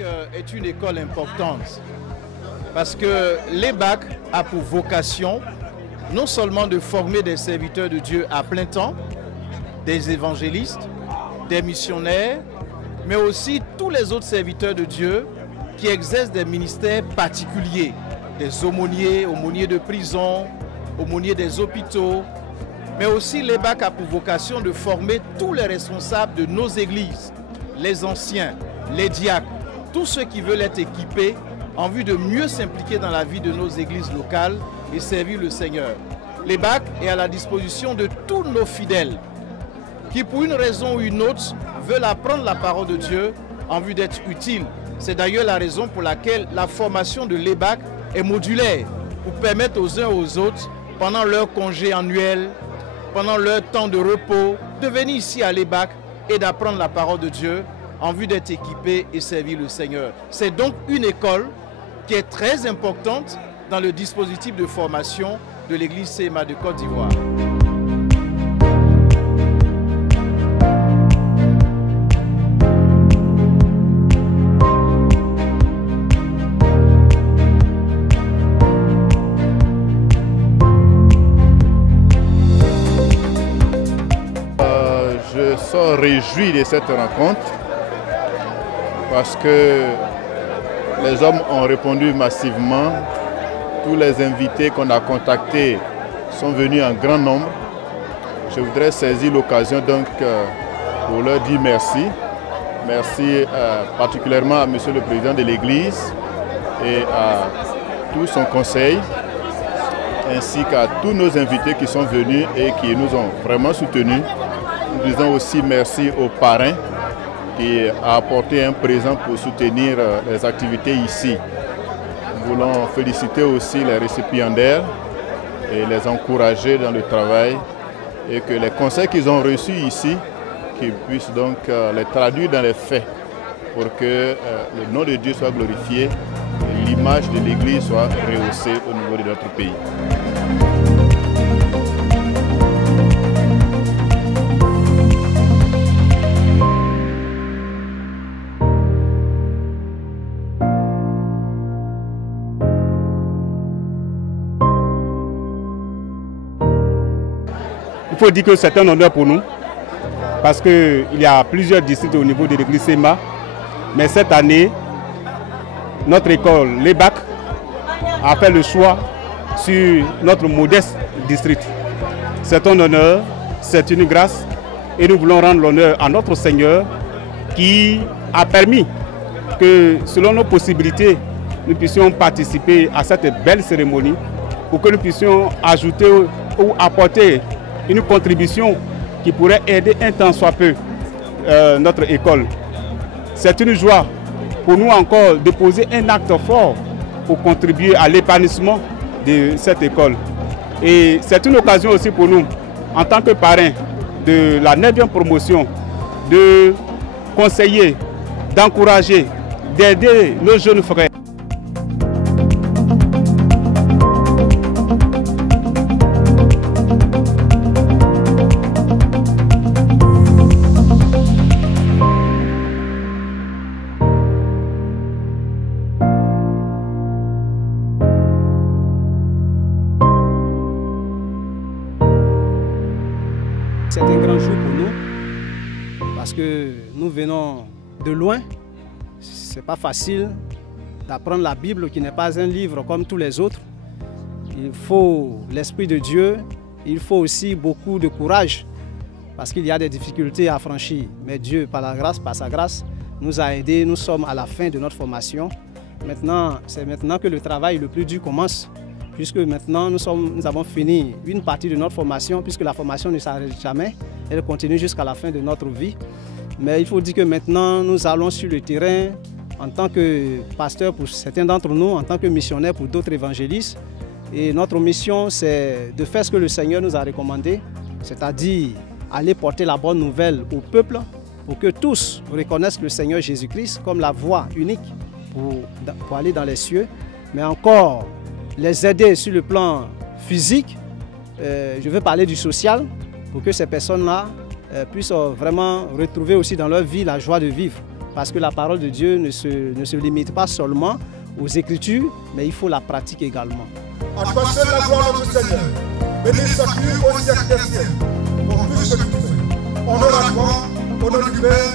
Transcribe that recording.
est une école importante parce que l'EBAC a pour vocation non seulement de former des serviteurs de Dieu à plein temps, des évangélistes, des missionnaires, mais aussi tous les autres serviteurs de Dieu qui exercent des ministères particuliers, des aumôniers, aumôniers de prison, aumôniers des hôpitaux, mais aussi l'EBAC a pour vocation de former tous les responsables de nos églises, les anciens, les diacres, tous ceux qui veulent être équipés en vue de mieux s'impliquer dans la vie de nos églises locales et servir le Seigneur. L'EBAC est à la disposition de tous nos fidèles qui, pour une raison ou une autre, veulent apprendre la parole de Dieu en vue d'être utiles. C'est d'ailleurs la raison pour laquelle la formation de l'EBAC est modulaire pour permettre aux uns et aux autres, pendant leur congé annuel, pendant leur temps de repos, de venir ici à l'EBAC et d'apprendre la parole de Dieu en vue d'être équipés et servir le Seigneur. C'est donc une école qui est très importante dans le dispositif de formation de l'église CMA de Côte d'Ivoire. Je suis réjoui de cette rencontre parce que les hommes ont répondu massivement. Tous les invités qu'on a contactés sont venus en grand nombre. Je voudrais saisir l'occasion donc pour leur dire merci. Merci particulièrement à Monsieur le Président de l'Église et à tout son conseil, ainsi qu'à tous nos invités qui sont venus et qui nous ont vraiment soutenus. Nous disons aussi merci aux parrains qui a apporté un présent pour soutenir les activités ici. Nous voulons féliciter aussi les récipiendaires et les encourager dans le travail et que les conseils qu'ils ont reçus ici, qu'ils puissent donc les traduire dans les faits pour que le nom de Dieu soit glorifié et l'image de l'Église soit rehaussée au niveau de notre pays. Il faut dire que c'est un honneur pour nous parce qu'il y a plusieurs districts au niveau de l'église CMA. Mais cette année, notre école, l'EBAC, a fait le choix sur notre modeste district. C'est un honneur, c'est une grâce et nous voulons rendre l'honneur à notre Seigneur qui a permis que, selon nos possibilités, nous puissions participer à cette belle cérémonie pour que nous puissions ajouter ou apporter une contribution qui pourrait aider un tant soit peu notre école. C'est une joie pour nous encore de poser un acte fort pour contribuer à l'épanouissement de cette école. Et c'est une occasion aussi pour nous, en tant que parrain de la 9e promotion, de conseiller, d'encourager, d'aider nos jeunes frères. C'est un grand jour pour nous parce que nous venons de loin. Ce n'est pas facile d'apprendre la Bible qui n'est pas un livre comme tous les autres. Il faut l'Esprit de Dieu, il faut aussi beaucoup de courage parce qu'il y a des difficultés à franchir. Mais Dieu, par la grâce, par sa grâce, nous a aidés. Nous sommes à la fin de notre formation. Maintenant, c'est maintenant que le travail le plus dur commence. Puisque maintenant nous avons fini une partie de notre formation, puisque la formation ne s'arrête jamais, elle continue jusqu'à la fin de notre vie. Mais il faut dire que maintenant nous allons sur le terrain en tant que pasteur pour certains d'entre nous, en tant que missionnaire pour d'autres évangélistes. Et notre mission, c'est de faire ce que le Seigneur nous a recommandé, c'est-à-dire aller porter la bonne nouvelle au peuple pour que tous reconnaissent le Seigneur Jésus-Christ comme la voie unique pour aller dans les cieux, mais encore les aider sur le plan physique, je veux parler du social, pour que ces personnes-là puissent vraiment retrouver aussi dans leur vie la joie de vivre. Parce que la parole de Dieu ne se limite pas seulement aux Écritures, mais il faut la pratiquer également. À toi seul la gloire de notre Seigneur. Béni sois-tu au siècle des siècles. Pour tout ce que tu fais. Honneur à toi, au nom du Père,